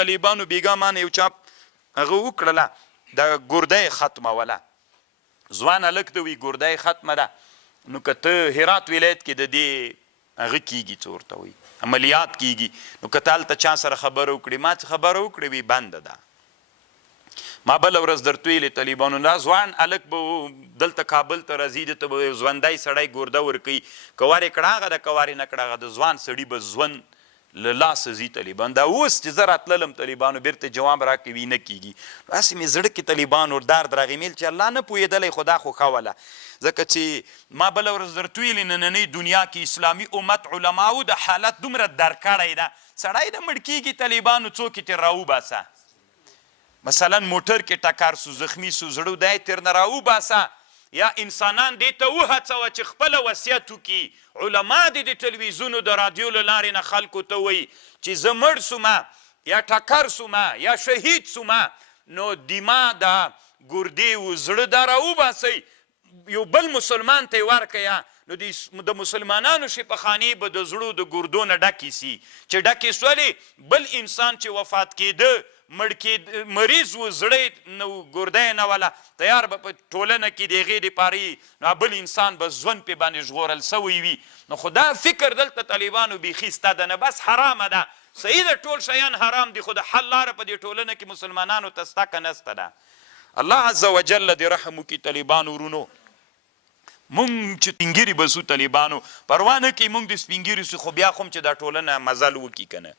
طالبانو بیګا مانه یو چاپ هغه وکړله د ګرده ختمه وله ځوان هلک ته وي ګرده ختمه ده نو که ته هرات ولایت کې د دې هغه کېږي څه ورته وایي عملیات کېږي نو که ته هلته چا سره خبره وکړې ما څه خبره وکړې وي بنده ده ما بله ورځ درته ویلې طالبانو دا ځوان هلک به دلته کابل ته راځي ده ته به یو ژوندی سړی ګرده ورکوي که وارې کړه هغه ده که وارې نه کړه هغه د ځوان سړي به ژوند له لاسه ځي طالبان دا اوس چې زه راتللم طالبانو بیرته جواب راکوي نه کېږي هسې مې زړه کې طالبانو درد راغېمیل چې الله نه پوهېدلی خو دا خو ښه وله ځکه چې ما بله ورځ درته ویلې نننۍ دنیا کې اسلامي امت علماو د حالت دومره درک کړی ده سړی د مړ کېږي طالبانو څوک یې ترې راوباسه مثلا موټر کې ټکر سو زخمي سو زړه دی ترې نه راوباسه یا انسانان دې ته وهڅوه چې خپله وصیت وکړي علما دې د تلویزیونو د رادیو له لارې نه خلکو ته وایي چې زه مړ سومه یا ټکر سومه یا شهید سومه نو دما د ګردې و زړه دا راوباسئ یو بل مسلمان ته یې ورکړه نو د مسلمانانو شفاخانې به د زړو د ګردو نه ډکې سي چې ډکې سولې بل انسان چې وفات کېده مریض و زړی نو ګرده یې نه وله تیار به په ټولنه کې د هغې دپاره نو بل انسان به ژوند پې باندې ژغورل سوی وي نو خو دا فکر دلته طالبانو بیخي سته ده نه بس حرامه ده صحیح ده ټول شیان حرام دي خو د حل لاره په دې ټولنه کې مسلمانانو ته سته که نسته ده الله عز وجل دې رحم وکړي طالبانو ورونو مونږ چې سپین ږیري به سو طالبانو پروا نه کوي مونږ د سپین ږیري سو خو بیا خو هم چې دا ټولنه مزل وکړي که نه